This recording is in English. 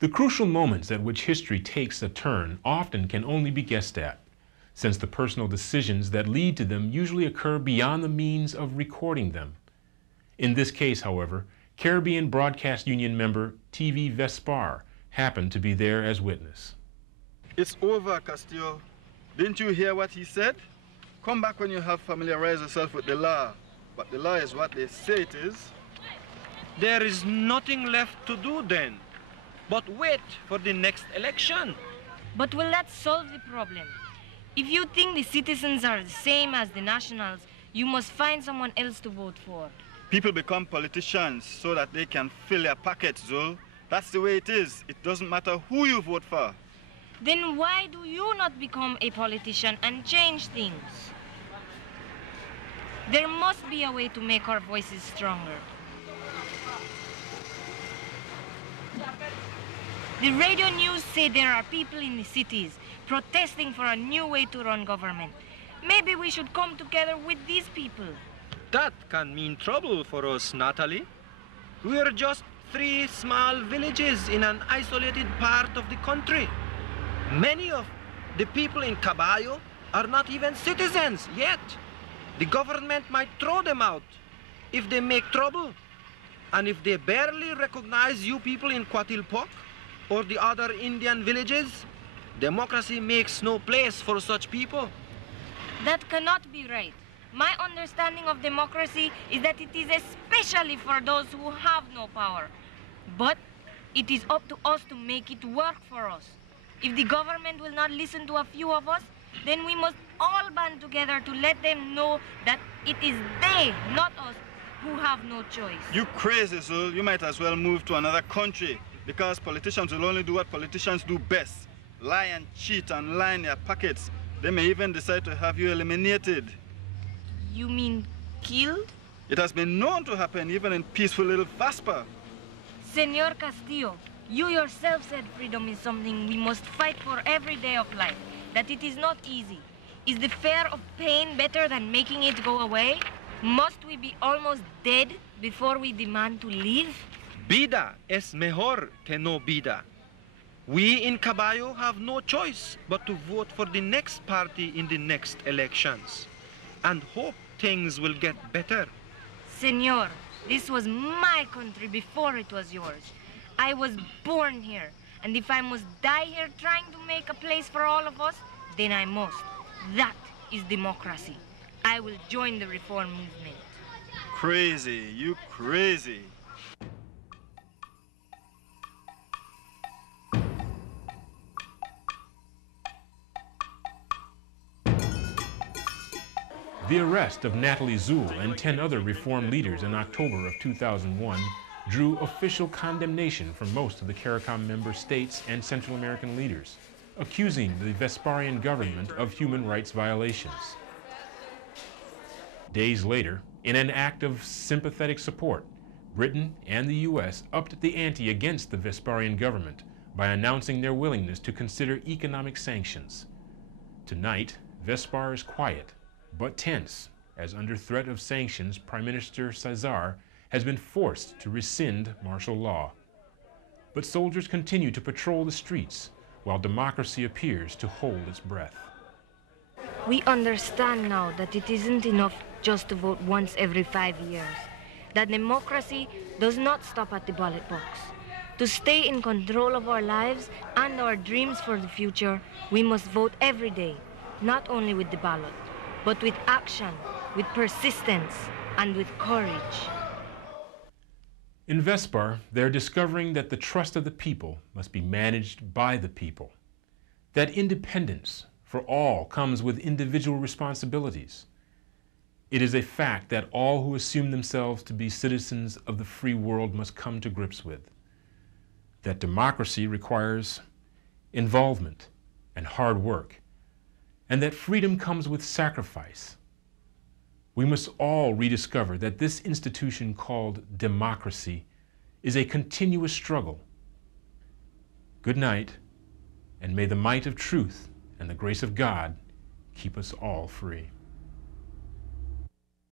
The crucial moments at which history takes a turn often can only be guessed at, since the personal decisions that lead to them usually occur beyond the means of recording them. In this case, however, Caribbean Broadcast Union member TV Vespar happened to be there as witness. It's over, Castillo. Didn't you hear what he said? Come back when you have familiarized yourself with the law. But the law is what they say it is. There is nothing left to do then, but wait for the next election. But will that solve the problem? If you think the citizens are the same as the nationals, you must find someone else to vote for. People become politicians so that they can fill their pockets, Zul. That's the way it is. It doesn't matter who you vote for. Then why do you not become a politician and change things? There must be a way to make our voices stronger. The radio news say there are people in the cities protesting for a new way to run government. Maybe we should come together with these people. That can mean trouble for us, Natalie. We're just 3 small villages in an isolated part of the country. Many of the people in Caballo are not even citizens yet. The government might throw them out if they make trouble. And if they barely recognize you people in Coatilpoc or the other Indian villages, democracy makes no place for such people. That cannot be right. My understanding of democracy is that it is especially for those who have no power. But it is up to us to make it work for us. If the government will not listen to a few of us, then we must all band together to let them know that it is they, not us, who have no choice. You crazy, Zul. You might as well move to another country because politicians will only do what politicians do best. Lie and cheat and line their pockets. They may even decide to have you eliminated. You mean killed? It has been known to happen even in peaceful little Vaspa. Senor Castillo, you yourself said freedom is something we must fight for every day of life, that it is not easy. Is the fear of pain better than making it go away? Must we be almost dead before we demand to live? Vida es mejor que no vida. We in Caballo have no choice but to vote for the next party in the next elections and hope things will get better. Senor, this was my country before it was yours. I was born here, and if I must die here trying to make a place for all of us, then I must. That is democracy. I will join the reform movement. Crazy, you crazy. The arrest of Natalie Zul and 10 other reform leaders in October of 2001 drew official condemnation from most of the CARICOM member states and Central American leaders, accusing the Vesparian government of human rights violations. Days later, in an act of sympathetic support, Britain and the U.S. upped the ante against the Vesparian government by announcing their willingness to consider economic sanctions. Tonight, Vespar is quiet, but tense, as under threat of sanctions, Prime Minister Cesar has been forced to rescind martial law. But soldiers continue to patrol the streets, while democracy appears to hold its breath. We understand now that it isn't enough just to vote once every 5 years, that democracy does not stop at the ballot box. To stay in control of our lives and our dreams for the future, we must vote every day, not only with the ballot, but with action, with persistence, and with courage. In Vespar, they're discovering that the trust of the people must be managed by the people, that independence for all comes with individual responsibilities. It is a fact that all who assume themselves to be citizens of the free world must come to grips with, that democracy requires involvement and hard work, and that freedom comes with sacrifice. We must all rediscover that this institution called democracy is a continuous struggle. Good night, and may the might of truth and the grace of God keep us all free.